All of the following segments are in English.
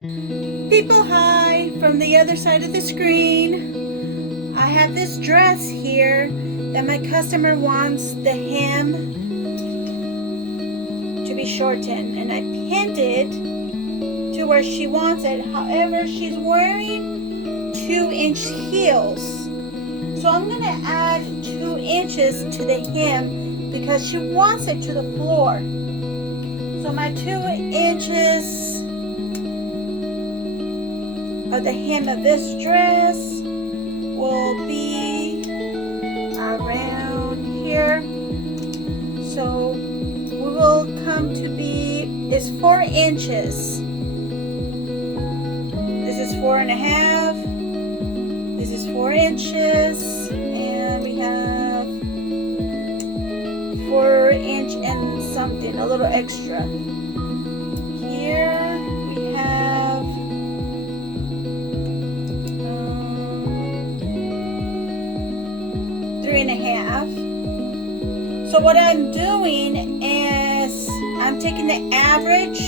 People, hi from the other side of the screen. I have this dress here that my customer wants the hem to be shortened, and I pinned it to where she wants it. However, she's wearing 2-inch heels, so I'm gonna add 2 inches to the hem because she wants it to the floor. So my 2 inches of the hem of this dress will be around here. So we will come to be, it's 4 inches. This is 4.5. This is 4 inches, and we have 4 inch and something, a little extra. Here we have 3.5. So what I'm doing is I'm taking the average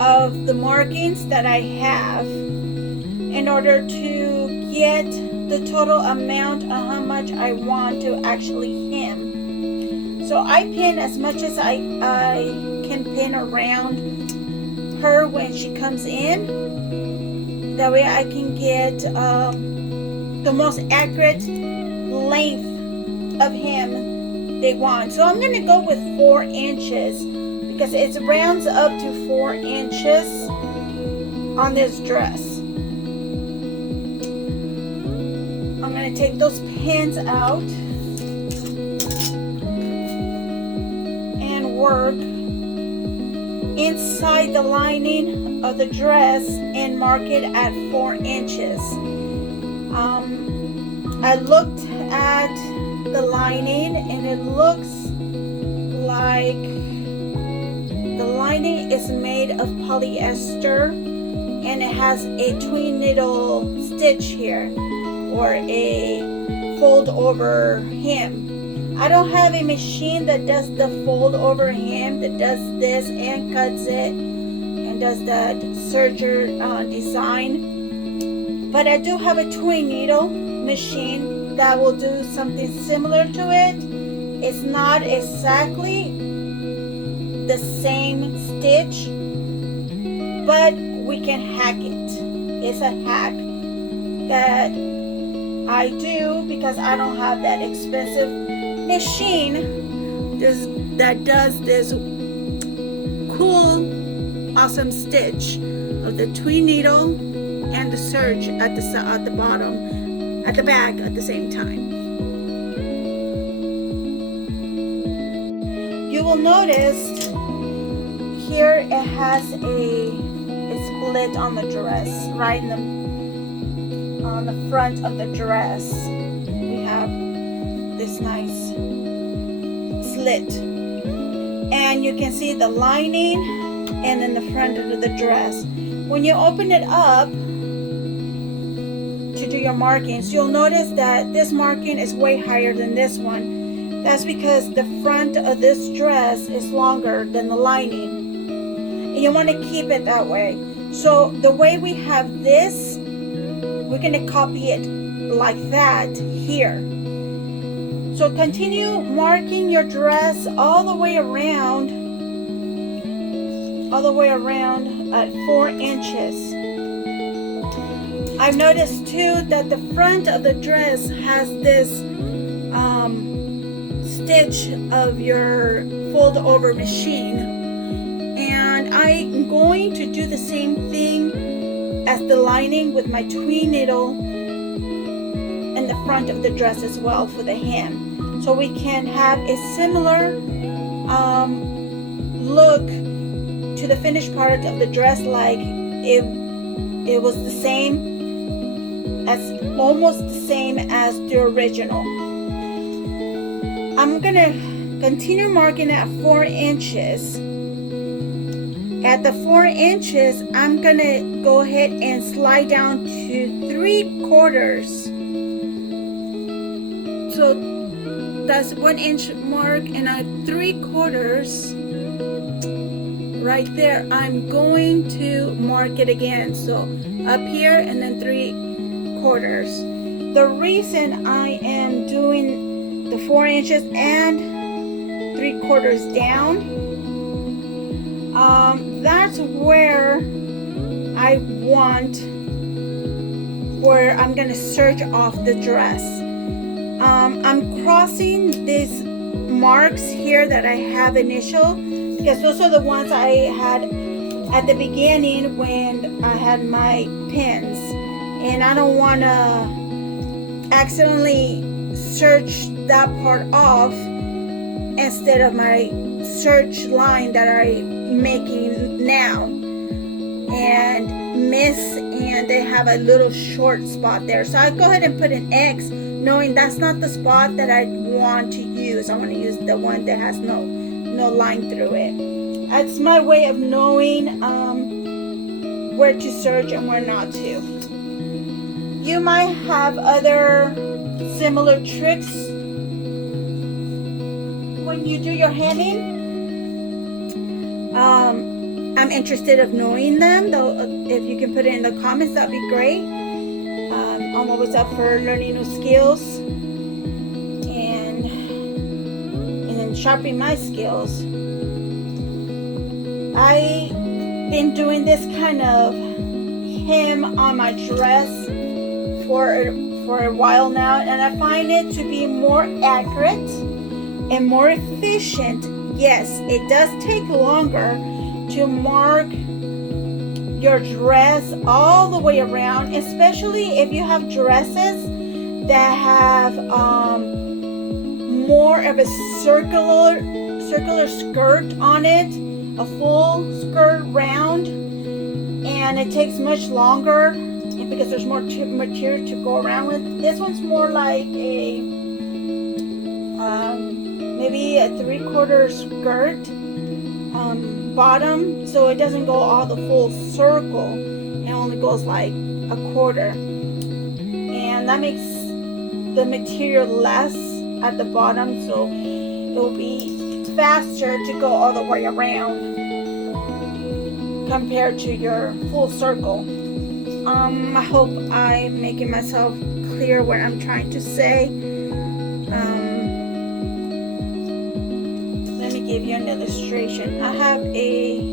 of the markings that I have in order to get the total amount of how much I want to actually hem. So I pin as much as I can pin around her when she comes in. That way I can get the most accurate length of hem they want. So I'm going to go with 4 inches because it rounds up to 4 inches on this dress. I'm going to take those pins out and work inside the lining of the dress and mark it at 4 inches. I looked at the lining and it looks like the lining is made of polyester and it has a twin needle stitch here, or a fold over hem. I don't have a machine that does the fold over hem, that does this and cuts it and does that serger design, but I do have a twin needle machine that will do something similar to it. It's not exactly the same stitch, but we can hack it. It's a hack that I do because I don't have that expensive machine that does this cool, awesome stitch of the twin needle and the serge at the bottom, at the back at the same time. You will notice here it has a split on the dress, right on the front of the dress. We have this nice slit, and you can see the lining and then the front of the dress. When you open it up to do your markings, you'll notice that this marking is way higher than this one. That's because the front of this dress is longer than the lining, and you want to keep it that way. So the way we have this, we're going to copy it like that here. So continue marking your dress all the way around at 4 inches. I've noticed too that the front of the dress has this stitch of your fold over machine, and I'm going to do the same thing as the lining with my twin needle in the front of the dress as well for the hem, so we can have a similar look to the finished part of the dress, like it was the same as, almost the same as the original. I'm gonna continue marking at 4 inches. At the 4 inches, I'm gonna go ahead and slide down to 3/4. So that's 1 inch mark, and 3/4 right there, I'm going to mark it again. So up here and then 3/4. The reason I am doing the 4 inches and 3/4 down, that's where I want, where I'm gonna serge off the dress. I'm crossing these marks here that I have initial, because those are the ones I had at the beginning when I had my pins, and I don't want to accidentally serge that part off instead of my serge line that I'm making now, and miss, and they have a little short spot there. So I go ahead and put an X, knowing that's not the spot that I want to use. I want to use the one that has no line through it. That's my way of knowing where to serge and where not to. You might have other similar tricks when you do your hemming. I'm interested of knowing them, though. If you can put it in the comments, that'd be great. I'm always up for learning new skills and sharpening my skills. I've been doing this kind of hem on my dress for a while now, and I find it to be more accurate and more efficient. Yes, it does take longer to mark your dress all the way around, especially if you have dresses that have more of a circular skirt on it, a full skirt round, and it takes much longer because there's more material to go around with. This one's more like a maybe a 3/4 skirt bottom, so it doesn't go all the full circle. It only goes like 1/4, and that makes the material less at the bottom, so it will be faster to go all the way around compared to your full circle. I hope I'm making myself clear what I'm trying to say. Let me give you an illustration. I have a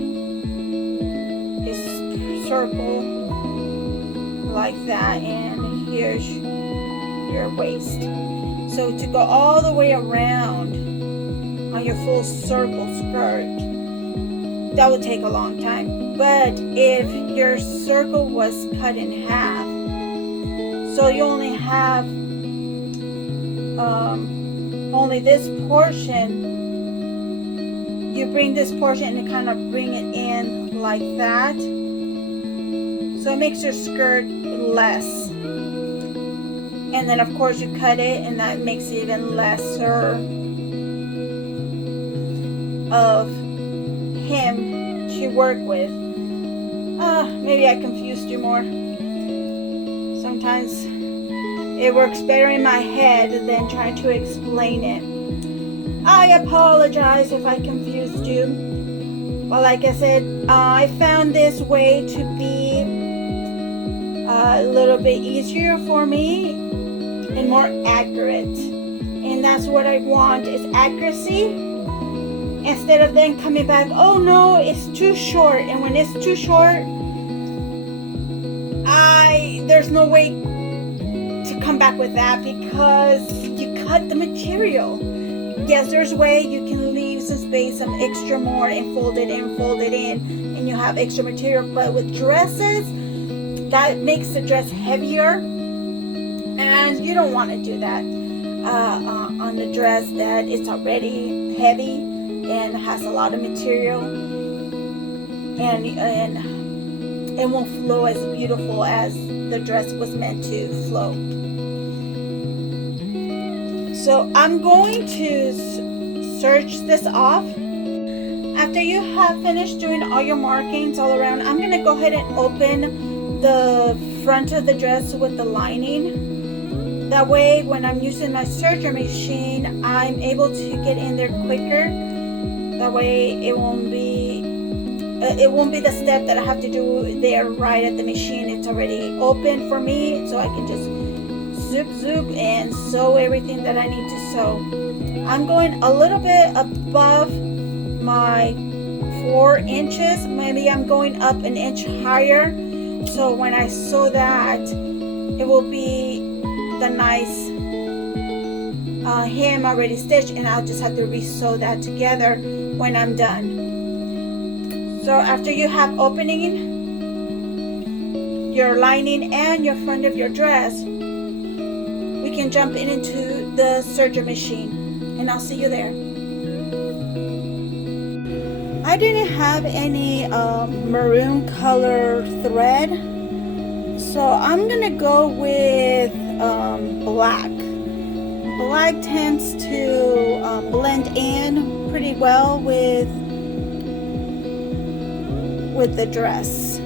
circle like that, and here's your waist. So to go all the way around on your full circle skirt, that would take a long time. But if your circle was cut in half, so you only have only this portion, you bring this portion and kind of bring it in like that, so it makes your skirt less. And then of course you cut it, and that makes it even lesser of hem to work with. Maybe I confused you more. Sometimes it works better in my head than trying to explain it. I apologize if I confused you. Well, like I said, I found this way to be a little bit easier for me and more accurate. And that's what I want, is accuracy. Instead of then coming back, oh no, it's too short. And when it's too short, there's no way to come back with that, because you cut the material. Yes, there's a way you can leave some space, some extra more, and fold it in, and you have extra material. But with dresses, that makes the dress heavier, and you don't want to do that on the dress that it's already heavy and has a lot of material, and it won't flow as beautiful as the dress was meant to flow. So I'm going to serge this off. After you have finished doing all your markings all around, I'm going to go ahead and open the front of the dress with the lining. That way, when I'm using my serger machine, I'm able to get in there quicker. That way it won't be it won't be the step that I have to do there right at the machine. It's already open for me, so I can just zoop and sew everything that I need to sew. I'm going a little bit above my 4 inches. Maybe I'm going up an inch higher, so when I sew that, it will be the nice hem already stitched, and I'll just have to re-sew that together when I'm done. So after you have opening your lining and your front of your dress, we can jump into the serger machine, and I'll see you there. I didn't have any maroon color thread, so I'm gonna go with black. Black tends to blend in pretty well with the dress.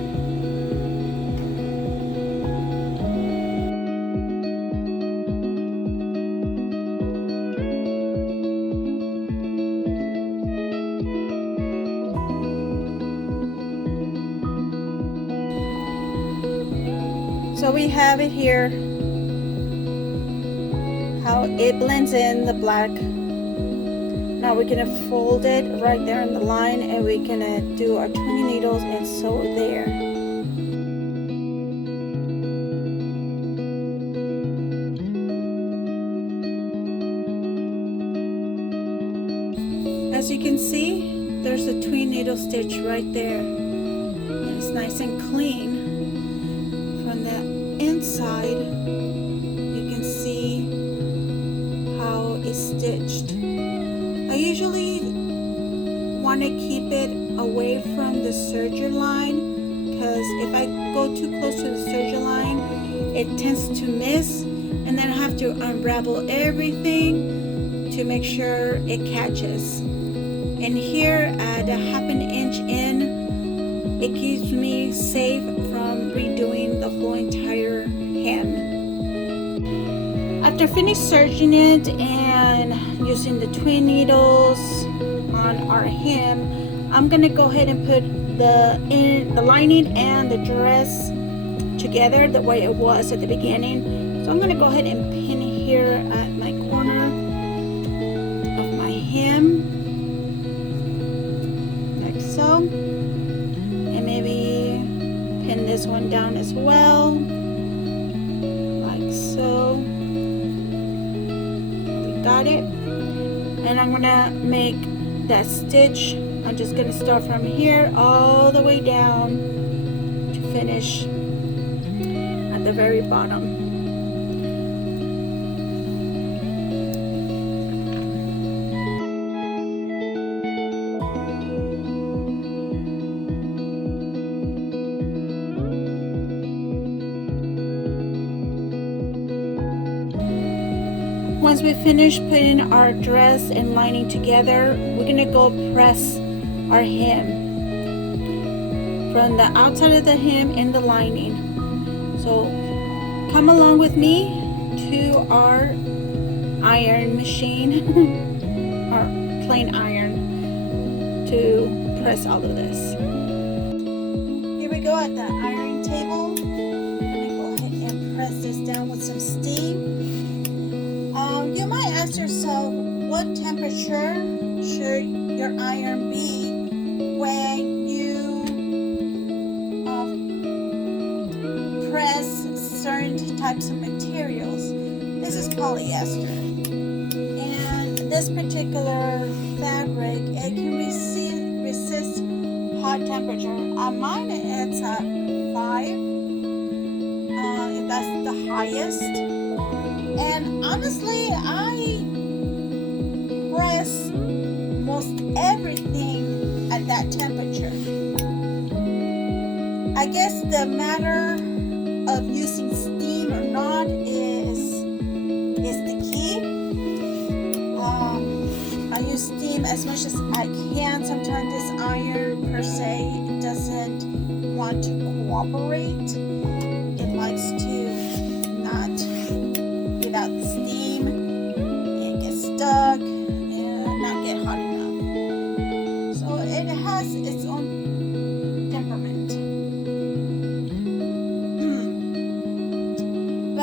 So we have it here, how it blends in the black. Now we're gonna fold it right there in the line, and we're gonna do our 20 needles and sew there. As you can see, there's a twin needle stitch right there, and it's nice and clean. From the inside, you can see how it's stitched. I usually want to keep it away from the serger line, because if I go too close to the serger line, it tends to miss, and then I have to unravel everything to make sure it catches. And here at a ½ inch in, it keeps me safe from redoing the whole entire hem. After finished serging it and using the twin needles on our hem, I'm gonna go ahead and put the lining and the dress together the way it was at the beginning. So I'm gonna go ahead and pin here at my corner of my hem, like so, and maybe pin this one down as well, like so. We got it. And I'm gonna make that stitch. I'm just gonna start from here all the way down to finish at the very bottom. Once we finish putting our dress and lining together, we're gonna go press our hem from the outside of the hem in the lining. So come along with me to our iron machine, our plain iron, to press all of this. Here we go at the iron table. I'm gonna go ahead and press this down with some steam. You might ask yourself, what temperature should your iron be when you press certain types of materials? This is polyester, and this particular fabric, it can resist hot temperature. Mine, it's at 5, if that's the highest. And honestly, I press most everything at that temperature. I guess the matter of using steam or not is the key. I use steam as much as I can. Sometimes this iron per se doesn't want to cooperate. It likes to not out the steam and get stuck and not get hot enough. So it has its own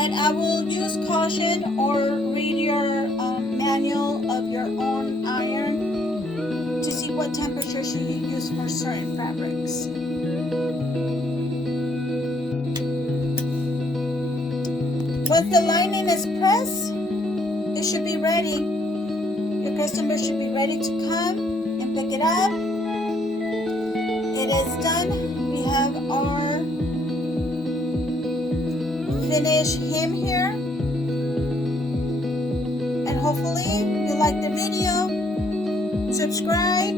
But I will use caution or read your manual of your own iron to see what temperature should you use for certain fabrics. Once the lining is pressed, it should be ready. Your customer should be ready to come and pick it up. It is done. We have our finished hem here. And hopefully you like the video. Subscribe.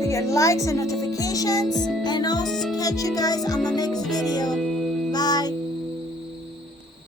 Put your likes and notifications. And I'll catch you guys on the next video. Bye.